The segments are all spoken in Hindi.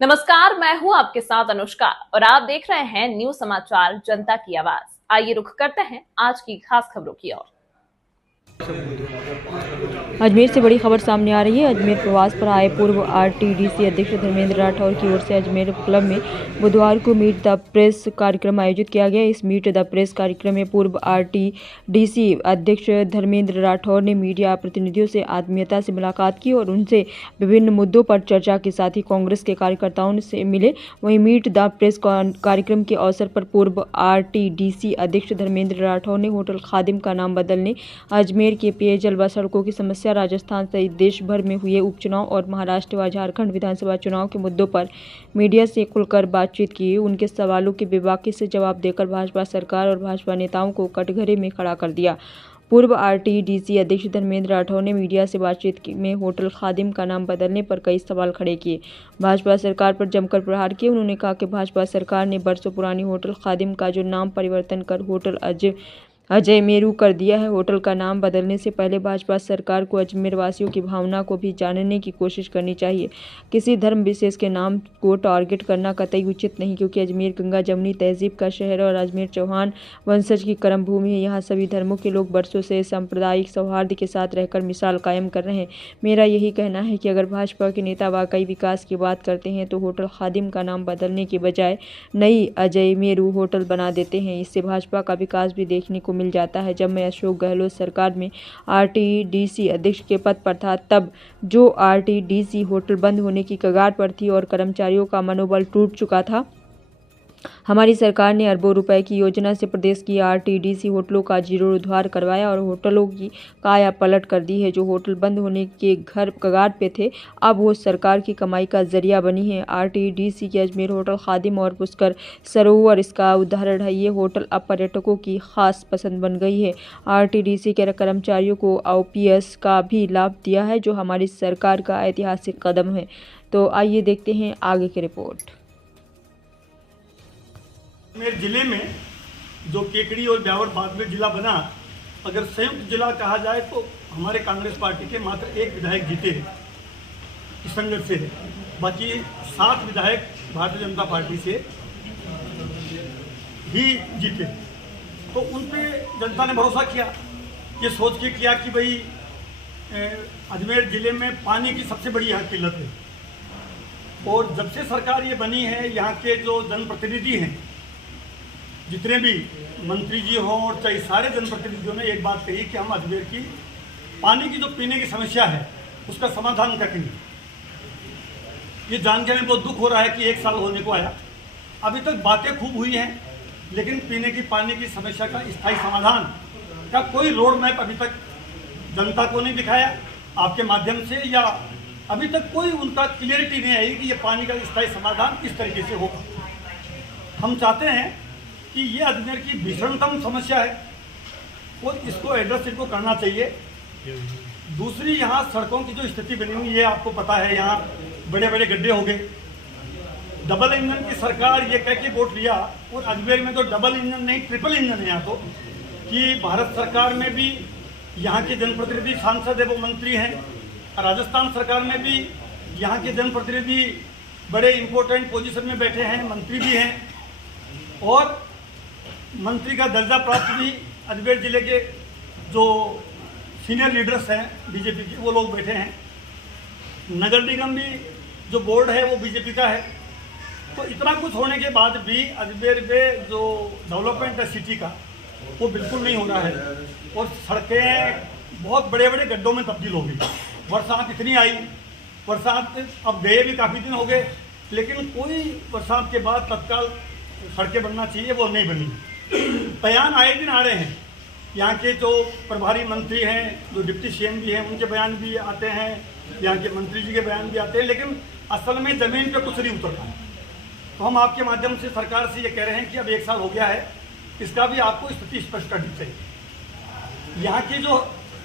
नमस्कार, मैं हूं आपके साथ अनुष्का और आप देख रहे हैं न्यूज समाचार जनता की आवाज। आइए रुख करते हैं आज की खास खबरों की ओर। अजमेर से बड़ी खबर सामने आ रही है। अजमेर प्रवास पर आए पूर्व आरटीडीसी अध्यक्ष धर्मेंद्र राठौर की ओर से अजमेर क्लब में बुधवार को मीट द प्रेस कार्यक्रम आयोजित किया गया। इस मीट द प्रेस कार्यक्रम में पूर्व आरटीडीसी अध्यक्ष धर्मेंद्र राठौर ने मीडिया प्रतिनिधियों से आत्मीयता से मुलाकात की और उनसे विभिन्न मुद्दों पर चर्चा के साथ ही कांग्रेस के कार्यकर्ताओं से मिले। वहीं मीट द प्रेस कार्यक्रम के अवसर पर पूर्व आरटीडीसी अध्यक्ष धर्मेंद्र राठौर ने होटल खादिम का नाम बदलने, अजमेर के पेयजल व सड़कों की समस्या, राजस्थान सहित देश भर में हुए उपचुनाव और महाराष्ट्र व झारखंड विधानसभा चुनाव के मुद्दों पर मीडिया से खुलकर बातचीत की। उनके सवालों के बेबाकी से जवाब देकर भाजपा सरकार और भाजपा नेताओं को कटघरे में खड़ा कर दिया। पूर्व आरटीडीसी अध्यक्ष धर्मेंद्र राठौर ने मीडिया से बातचीत में होटल खादिम का नाम बदलने पर कई सवाल खड़े किए, भाजपा सरकार पर जमकर प्रहार किए। उन्होंने कहा कि भाजपा सरकार ने बरसों पुरानी होटल खादिम का जो नाम परिवर्तन कर होटल अजय मेरू कर दिया है। होटल का नाम बदलने से पहले भाजपा सरकार को अजमेर वासियों की भावना को भी जानने की कोशिश करनी चाहिए। किसी धर्म विशेष के नाम को टारगेट करना कतई उचित नहीं, क्योंकि अजमेर गंगा जमुनी तहजीब का शहर और अजमेर चौहान वंशज की कर्म भूमि है। यहाँ सभी धर्मों के लोग बरसों से सांप्रदायिक सौहार्द के साथ रहकर मिसाल कायम कर रहे हैं। मेरा यही कहना है कि अगर भाजपा के नेता वाकई विकास की बात करते हैं तो होटल खादिम का नाम बदलने के बजाय नई अजय मेरू होटल बना देते हैं। इससे भाजपा का विकास भी देखने को मिल जाता है। जब मैं अशोक गहलोत सरकार में आरटीडीसी अध्यक्ष के पद पर था, तब जो आरटीडीसी होटल बंद होने की कगार पर थी और कर्मचारियों का मनोबल टूट चुका था, हमारी सरकार ने अरबों रुपए की योजना से प्रदेश की आरटीडीसी होटलों का जीर्णोद्धार करवाया और होटलों की काया पलट कर दी है। जो होटल बंद होने के कगार पे थे, अब वो सरकार की कमाई का जरिया बनी है। आरटीडीसी के अजमेर होटल खादिम और पुष्कर सरोवर इसका उदाहरण है। ये होटल अब पर्यटकों की खास पसंद बन गई है। आरटीडीसी के कर्मचारियों को ओपीएस का भी लाभ दिया है, जो हमारी सरकार का ऐतिहासिक कदम है। तो आइए देखते हैं आगे की रिपोर्ट। अजमेर जिले में जो केकड़ी और ब्यावर बाद में जिला बना, अगर संयुक्त जिला कहा जाए तो हमारे कांग्रेस पार्टी के मात्र एक विधायक जीते हैं इस संगठन से, बाकी 7 विधायक भारतीय जनता पार्टी से ही जीते। तो उन पे जनता ने भरोसा किया, ये सोच के किया कि भाई अजमेर जिले में पानी की सबसे बड़ी यहाँ किल्लत है। और जब से सरकार ये बनी है, यहाँ के जो जनप्रतिनिधि हैं, जितने भी मंत्री जी हों और चाहे सारे जनप्रतिनिधियों ने एक बात कही कि हम अजमेर की पानी की जो पीने की समस्या है उसका समाधान करेंगे। ये जान के हमें बहुत दुख हो रहा है कि 1 साल होने को आया, अभी तक बातें खूब हुई हैं, लेकिन पीने की पानी की समस्या का स्थायी समाधान का कोई रोड मैप अभी तक जनता को नहीं दिखाया आपके माध्यम से, या अभी तक कोई उनका क्लियरिटी नहीं आई कि ये पानी का स्थायी समाधान किस तरीके से होगा। हम चाहते हैं कि ये अजमेर की भीषणतम समस्या है और इसको एड्रेस इनको करना चाहिए। दूसरी, यहाँ सड़कों की जो स्थिति बनी हुई है, आपको पता है, यहाँ बड़े बड़े गड्ढे हो गए। डबल इंजन की सरकार ये कह के वोट लिया, और अजमेर में तो डबल इंजन नहीं ट्रिपल इंजन है यहाँ तो, कि भारत सरकार में भी यहाँ के जनप्रतिनिधि सांसद एवं मंत्री हैं, राजस्थान सरकार में भी यहाँ के जनप्रतिनिधि बड़े इंपॉर्टेंट पोजीशन में बैठे हैं, मंत्री भी हैं, और मंत्री का दर्जा प्राप्त भी अजमेर जिले के जो सीनियर लीडर्स हैं बीजेपी के, वो लोग बैठे हैं। नगर निगम भी जो बोर्ड है वो बीजेपी का है। तो इतना कुछ होने के बाद भी अजमेर में जो डेवलपमेंट है सिटी का, वो बिल्कुल नहीं हो रहा है, और सड़कें बहुत बड़े बड़े गड्ढों में तब्दील हो गई। बरसात इतनी आई, बरसात अब गए भी काफ़ी दिन हो गए, लेकिन कोई बरसात के बाद तत्काल सड़कें बनना चाहिए वो नहीं बनी। बयान आए दिन आ रहे हैं, यहाँ के जो प्रभारी मंत्री हैं, जो डिप्टी सीएम भी हैं, उनके बयान भी आते हैं, यहाँ के मंत्री जी के बयान भी आते हैं, लेकिन असल में ज़मीन पे कुछ नहीं उतरता है। तो हम आपके माध्यम से सरकार से ये कह रहे हैं कि अब 1 साल हो गया है, इसका भी आपको स्थिति स्पष्ट करनी चाहिए। यहाँ की जो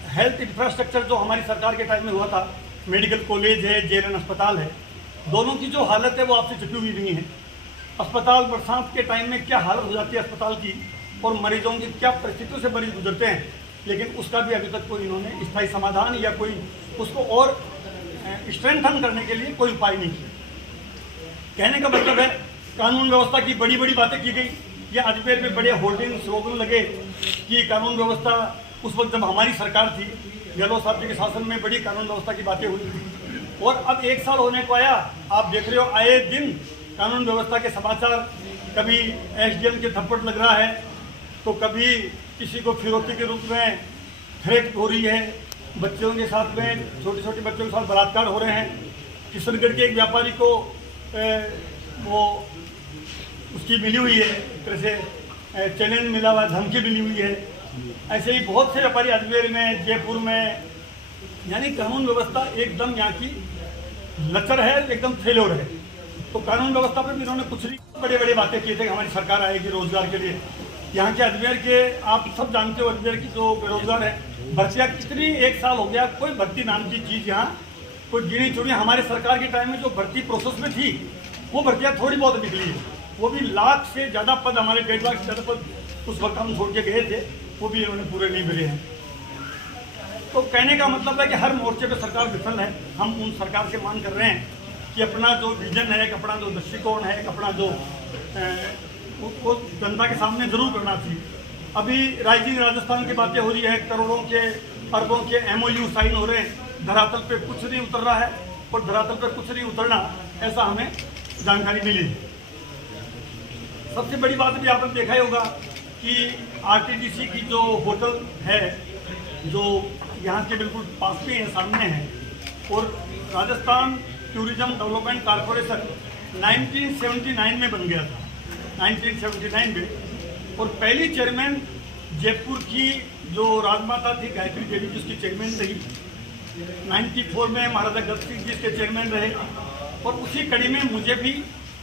हेल्थ इंफ्रास्ट्रक्चर जो हमारी सरकार के टाइम में हुआ था, मेडिकल कॉलेज है, जेएलएन अस्पताल है, दोनों की जो हालत है वो आपसे छुपी हुई नहीं है। अस्पताल बरसात के टाइम में क्या हालत हो जाती है अस्पताल की, और मरीजों की क्या परिस्थितियों से मरीज गुजरते हैं, लेकिन उसका भी अभी तक कोई इन्होंने स्थायी समाधान या कोई उसको और स्ट्रेंथन करने के लिए कोई उपाय नहीं किया। कहने का मतलब है कानून व्यवस्था की बड़ी बड़ी बातें की गई, या अजमेर में बड़े होर्डिंग स्लोगन लगे कि कानून व्यवस्था, उस वक्त जब हमारी सरकार थी गहलोत साहब जी के शासन में बड़ी कानून व्यवस्था की बातें हुई। और अब 1 साल होने को आया, आप देख रहे हो आए दिन कानून व्यवस्था के समाचार, कभी एसडीएम के थप्पड़ लग रहा है, तो कभी किसी को फिरौती के रूप में थ्रेट हो रही है, बच्चों के साथ में, छोटे छोटे बच्चों के साथ बलात्कार हो रहे हैं। किशनगढ़ के एक व्यापारी को वो उसकी मिली हुई है, एक तरह से चैलेंज मिला हुआ, धमकी मिली हुई है। ऐसे ही बहुत से व्यापारी अजमेर में, जयपुर में, यानी कानून व्यवस्था एकदम यहाँ की लचर है, एकदम फेल्योर है। तो कानून व्यवस्था पर भी इन्होंने कुछ भी बड़े बड़े बातें किए थे कि हमारी सरकार आएगी रोजगार के लिए। यहाँ के अजमेर के आप सब जानते हो, अजमेर की जो बेरोजगार है, भर्तियाँ कितनी, 1 साल हो गया, कोई भर्ती नाम की चीज़ यहाँ कोई गिनी चुनी। हमारे सरकार के टाइम में जो भर्ती प्रोसेस में थी वो भर्तियाँ थोड़ी बहुत निकली है, वो भी 1 लाख से ज़्यादा पद, हमारे 1.5 लाख से ज़्यादा पद उस वक्त हम छोड़ के गए थे, वो भी इन्होंने पूरे नहीं मिले हैं। तो कहने का मतलब है कि हर मोर्चे पे सरकार विफल है। हम उन सरकार से मांग कर रहे हैं कि अपना जो विजन है, अपना जो दृष्टिकोण है, अपना जो उसको जनता के सामने जरूर करना चाहिए। अभी राइजिंग राजस्थान की बातें हो रही है, करोड़ों के अरबों के MOU साइन हो रहे हैं, धरातल पे कुछ नहीं उतर रहा है, और धरातल पे कुछ नहीं उतरना, ऐसा हमें जानकारी मिली। सबसे बड़ी बात भी आपने देखा ही होगा कि RTDC की जो होटल है, जो यहाँ के बिल्कुल पास में है, सामने है, और राजस्थान टूरिज्म डेवलपमेंट कॉरपोरेशन 1979 में बन गया था, 1979 में। और पहली चेयरमैन जयपुर की जो राजमाता थी गायत्री देवी जी, उसकी चेयरमैन रही। 94 में महाराजा गद सिंह जी इसके चेयरमैन रहे, और उसी कड़ी में मुझे भी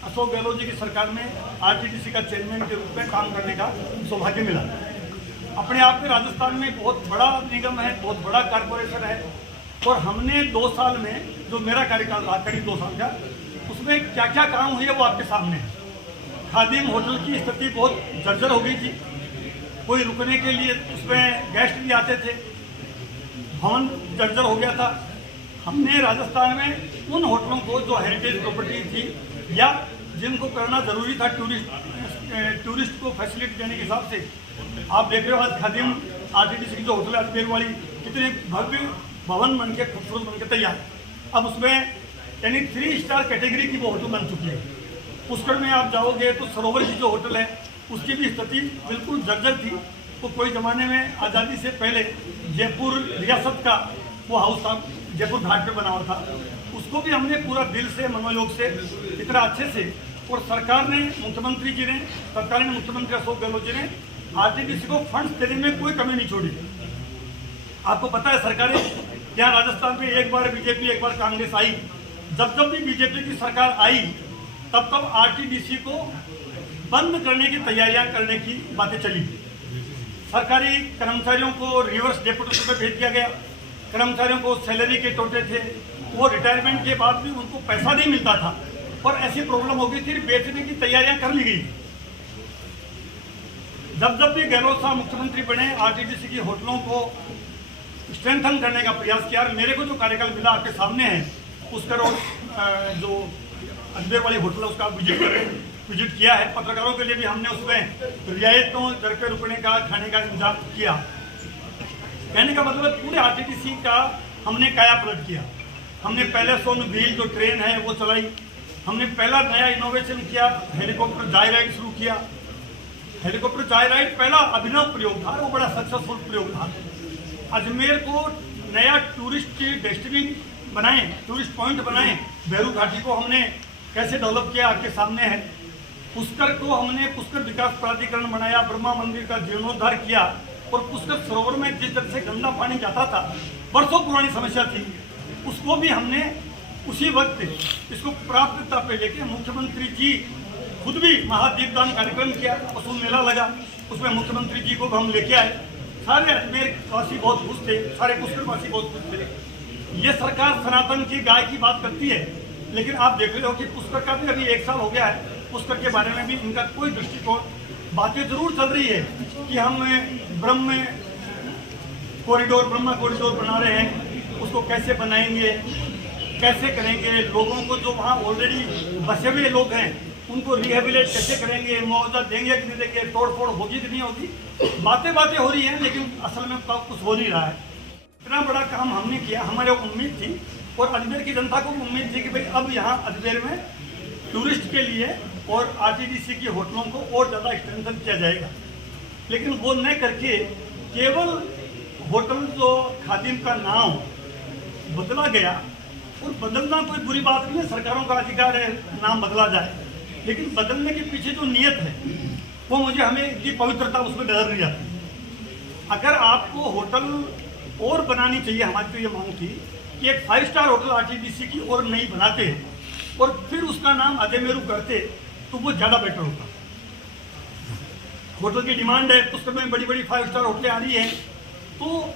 अशोक गहलोत जी की सरकार में RTDC का चेयरमैन के रूप में काम करने का सौभाग्य मिला। अपने आप में राजस्थान में बहुत बड़ा निगम है, बहुत बड़ा कॉरपोरेशन है, और हमने 2 साल में, जो मेरा कार्यकाल रहा करीब 2 साल का, उसमें क्या क्या काम हुए वो आपके सामने है। खादिम होटल की स्थिति बहुत जर्जर हो गई थी, कोई रुकने के लिए उसमें गेस्ट भी आते थे, भवन जर्जर हो गया था। हमने राजस्थान में उन होटलों को जो हेरिटेज प्रॉपर्टी थी या जिनको करना जरूरी था टूरिस्ट को फैसिलिटी देने के हिसाब से, आप देख रहे हो आज खादिम RTDC की जो होटल है अजमेर वाली, कितने भव्य भवन बन के खूबसूरत बन के तैयार। अब उसमें यानी 3 स्टार कैटेगरी की वो होटल बन चुकी है। पुष्कर में आप जाओगे तो सरोवर की जो होटल है उसकी भी स्थिति बिल्कुल जर्जर थी। तो कोई ज़माने में आज़ादी से पहले जयपुर रियासत का वो हाउस था, जयपुर घाट पे बना हुआ था, उसको भी हमने पूरा दिल से, मनोयोग से, इतना अच्छे से, और सरकार ने, मुख्यमंत्री जी ने, सरकार ने, मुख्यमंत्री अशोक गहलोत जी ने RTDC को फंड्स देने में कोई कमी नहीं छोड़ी। आपको पता है सरकारें यहाँ राजस्थान में एक बार बीजेपी एक बार कांग्रेस आई, जब जब भी बीजेपी की सरकार आई तब तब RTDC को बंद करने की तैयारियां करने की बातें चली। सरकारी कर्मचारियों को रिवर्स डेपुटेशन में भेज दिया गया, कर्मचारियों को सैलरी के टोटे थे, वो रिटायरमेंट के बाद भी उनको पैसा नहीं मिलता था, और ऐसी प्रॉब्लम हो गई थी, बेचने की तैयारियां कर ली गई। जब जब भी गहलोत साहब मुख्यमंत्री बने, RTDC की होटलों को स्ट्रेंथन करने का प्रयास किया। मेरे को जो कार्यकाल मिला आपके सामने है, उसका जो अजमेर वाली होटल है उसका विजिट किया है। पत्रकारों के लिए भी हमने उसमें रियायतों, दर पे रुकने का, खाने का इंतजाम किया। कहने का मतलब है पूरे RTDC का हमने काया पलट किया। हमने पहले सोन व्हील जो ट्रेन है वो चलाई, हमने पहला नया इनोवेशन किया, हेलीकॉप्टर जाय राइड शुरू किया। हेलीकॉप्टर जाय राइड पहला अभिनव प्रयोग था, वो बड़ा सक्सेसफुल प्रयोग था। अजमेर को नया टूरिस्ट डेस्टिनी बनाए, टूरिस्ट पॉइंट बनाए। भैरू घाटी को हमने कैसे डेवलप किया आपके सामने है। पुष्कर को हमने पुष्कर विकास प्राधिकरण बनाया, ब्रह्मा मंदिर का जीर्णोद्धार किया, और पुष्कर सरोवर में जिस तरह से गंदा पानी जाता था, बरसों पुरानी समस्या थी, उसको भी हमने उसी वक्त इसको प्राथमिकता पे लेके मुख्यमंत्री जी खुद भी महादीपदान कार्यक्रम किया, पशु मेला लगा, उसमें मुख्यमंत्री जी को हम लेके आए। सारे अजमेर वासी बहुत खुश थे, सारे पुष्कर वासी बहुत खुश थे। ये सरकार सनातन की गाय की बात करती है, लेकिन आप देख रहे हो कि पुष्कर का भी अभी 1 साल हो गया है, पुष्कर के बारे में भी इनका कोई दृष्टिकोण, बातें जरूर चल रही है कि हम ब्रह्मा कॉरिडोर बना रहे हैं, उसको कैसे बनाएंगे, कैसे करेंगे, लोगों को जो वहाँ ऑलरेडी बसे हुए लोग हैं उनको रिहेबिलिट कैसे करेंगे, मुआवजा देंगे कि नहीं देंगे, तोड़ फोड़ होगी कि नहीं होगी, बातें हो रही हैं लेकिन असल में कुछ हो नहीं रहा है। इतना बड़ा काम हमने किया, हमारे उम्मीद थी और अजमेर की जनता को उम्मीद थी कि भाई अब यहाँ अजमेर में टूरिस्ट के लिए और आरटीडीसी की होटलों को और ज़्यादा एक्सटेंशन किया जाएगा, लेकिन वो न करके केवल होटल जो खादिम का नाम बदला गया, और बदलना कोई बुरी बात नहीं है, सरकारों का अधिकार है नाम बदला जाए, लेकिन बदलने के पीछे जो नियत है वो मुझे हमें इतनी पवित्रता उसमें नजर नहीं आती। अगर आपको होटल और बनानी चाहिए, हमारी तो ये मांग थी कि एक 5 स्टार होटल आरटीडीसी की और नहीं बनाते और फिर उसका नाम अजमेरू करते तो वो ज़्यादा बेटर होता। होटल की डिमांड है, पुष्कर में बड़ी बड़ी 5 स्टार होटलें आ रही हैं, तो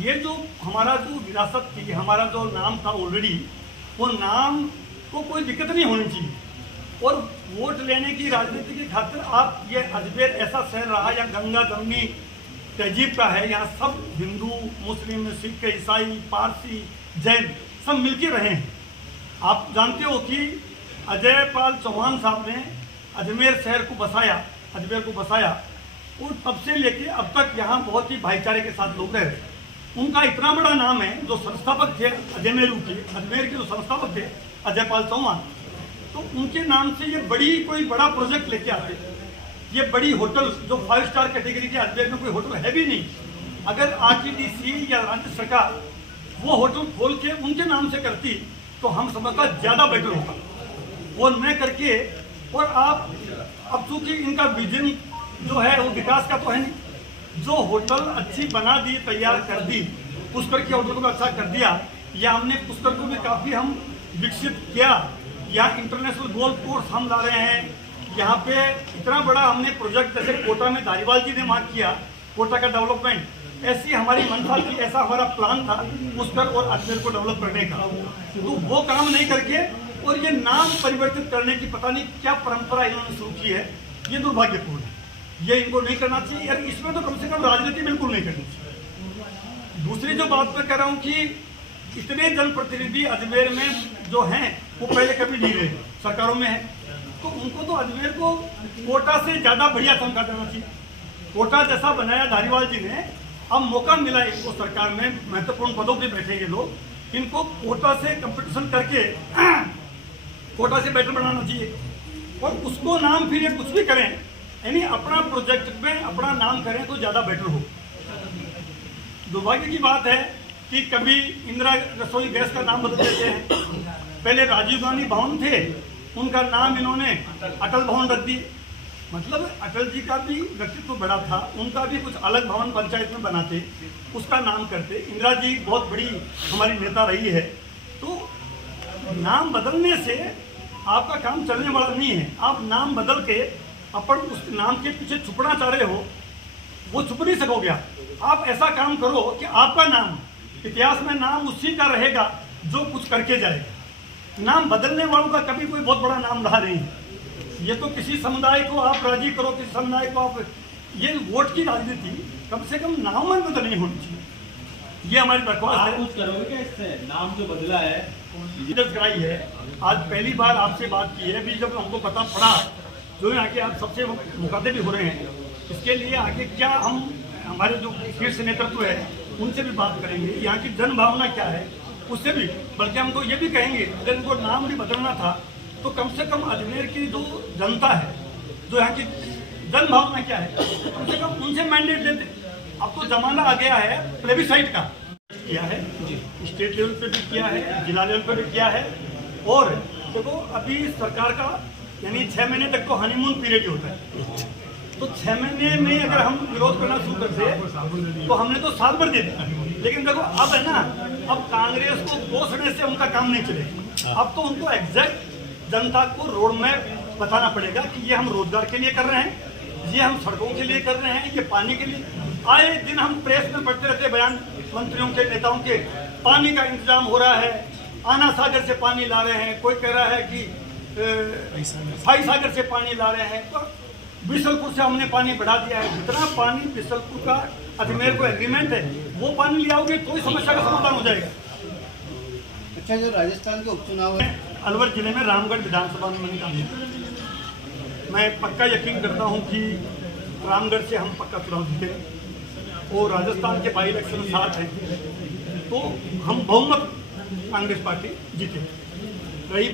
ये जो हमारा जो विरासत थी, हमारा जो नाम था ऑलरेडी, वो नाम को कोई दिक्कत नहीं होनी चाहिए। और वोट लेने की राजनीति की खातिर आप ये अजमेर ऐसा शहर रहा या गंगा जमनी तहजीब का है, यहाँ सब हिंदू मुस्लिम सिख ईसाई पारसी जैन सब मिलकर रहे हैं। आप जानते हो कि अजय पाल चौहान साहब ने अजमेर शहर को बसाया, अजमेर को बसाया, और तब से लेके अब तक यहाँ बहुत ही भाईचारे के साथ लोग रह रहे। उनका इतना बड़ा नाम है, जो संस्थापक थे अजमेरू के, अजमेर के जो संस्थापक थे अजय पाल चौहान, तो उनके नाम से ये कोई बड़ा प्रोजेक्ट लेके आते। ये बड़ी होटल जो 5 स्टार कैटेगरी के अजमेर में कोई होटल है भी नहीं, अगर आरटीडीसी या राज्य सरकार वो होटल खोल के उनके नाम से करती तो हम समझता ज़्यादा बेटर होता। वो न करके, और आप अब चूँकि इनका विजन जो है वो विकास का तो है नहीं, जो होटल अच्छी बना दी, तैयार कर दी, पुष्कर के होटल को भी अच्छा कर दिया, या हमने पुष्कर को भी काफ़ी हम विकसित किया, यहाँ इंटरनेशनल गोल्फ कोर्स हम ला रहे हैं, यहाँ पे इतना बड़ा हमने प्रोजेक्ट जैसे कोटा में धारीवाल जी ने मार्क किया, कोटा का डेवलपमेंट, ऐसी हमारी मंशा थी, ऐसा हमारा प्लान था पुष्कर और अजमेर को डेवलप करने का, तो वो काम नहीं करके और ये नाम परिवर्तित करने की पता नहीं क्या परंपरा इन्होंने शुरू की है, ये दुर्भाग्यपूर्ण है, ये इनको नहीं करना चाहिए यार। इसमें तो कम से कम राजनीति बिल्कुल नहीं करनी चाहिए। दूसरी जो बात मैं कह रहा हूँ कि इतने जनप्रतिनिधि अजमेर में जो हैं वो पहले कभी नहीं रहे, सरकारों में है, तो उनको तो अजमेर को कोटा से ज़्यादा बढ़िया चमका देना चाहिए। कोटा जैसा बनाया धारीवाल जी ने, अब मौका मिला इनको सरकार में महत्वपूर्ण पदों पे बैठेंगे लोग, इनको कोटा से कंपटीशन करके कोटा से बेटर बनाना चाहिए, और उसको नाम फिर ये कुछ भी करें, यानी अपना प्रोजेक्ट में अपना नाम करें तो ज़्यादा बेटर हो। दुर्भाग्य की बात है कि कभी इंदिरा रसोई गैस का नाम बदल देते हैं, पहले राजीव गांधी भवन थे, उनका नाम इन्होंने अटल भवन रख दिए। मतलब अटल जी का भी व्यक्तित्व बड़ा था, उनका भी कुछ अलग भवन पंचायत में बनाते, उसका नाम करते। इंदिरा जी बहुत बड़ी हमारी नेता रही है, तो नाम बदलने से आपका काम चलने वाला नहीं है। आप नाम बदल के अपन उस नाम के पीछे छुपना चाह रहे हो, वो छुप नहीं सकोगे। आप ऐसा काम करो कि आपका नाम इतिहास में नाम उसी का रहेगा जो कुछ करके जाएगा। नाम बदलने वालों का कभी कोई बहुत बड़ा नाम रहा नहीं। ये तो किसी समुदाय को आप राजी करो, किसी समुदाय को आप, ये वोट की राजनीति कम से कम नाम में तो नहीं होनी चाहिए। ये हमारी दरख्वास्त है। कुछ करोगे क्या इससे? नाम जो बदला है, कराई है, आज पहली बार आपसे बात की है। अभी जब हमको पता पड़ा, जो यहाँ के आप सबसे मुखातिब भी हो रहे हैं, इसके लिए आगे क्या हम हमारे जो शीर्ष नेतृत्व है उनसे भी बात करेंगे, यहाँ की जन भावना क्या है उससे भी। बल्कि हम तो ये भी कहेंगे अगर इनको नाम भी बदलना था तो कम से कम अजमेर की जो जनता है, जो यहाँ की जन भावना क्या है, कम से कम उनसे मैंडेट देते। अब तो जमाना आ गया है प्लेबिसाइट का, किया है स्टेट लेवल पे भी किया है, जिला लेवल पे भी किया है। और देखो अभी सरकार का यानी 6 महीने तक तो हनीमून पीरियड होता है, तो 6 महीने में अगर हम विरोध करना शुरू करते तो हमने तो साल भर दे दिया। लेकिन देखो अब है ना, अब कांग्रेस को कोसने से उनका काम नहीं चलेगा। अब तो उनको एग्जैक्ट जनता को रोड मैप बताना पड़ेगा कि ये हम रोजगार के लिए कर रहे हैं, ये हम सड़कों के लिए कर रहे हैं, ये पानी के लिए। आए दिन हम प्रेस में पढ़ते रहते बयान मंत्रियों के, नेताओं के, पानी का इंतजाम हो रहा है, आना सागर से पानी ला रहे हैं, कोई कह रहा है कि फाई सागर से पानी ला रहे हैं, तो बिशलपुर से हमने पानी बढ़ा दिया है। जितना पानी बिशलपुर का अजमेर को एग्रीमेंट है वो पानी ले आओगे तो ही समस्या का समाधान हो जाएगा। अच्छा, जो राजस्थान के उपचुनाव है, अलवर जिले में रामगढ़ विधानसभा में मैंने काम किया। मैं पक्का यकीन करता हूं कि रामगढ़ से हम पक्का चुनाव जीतेंगे और राजस्थान के बाई इलेक्शन 7 हैं तो हम बहुमत कांग्रेस पार्टी जीतेंगे। रही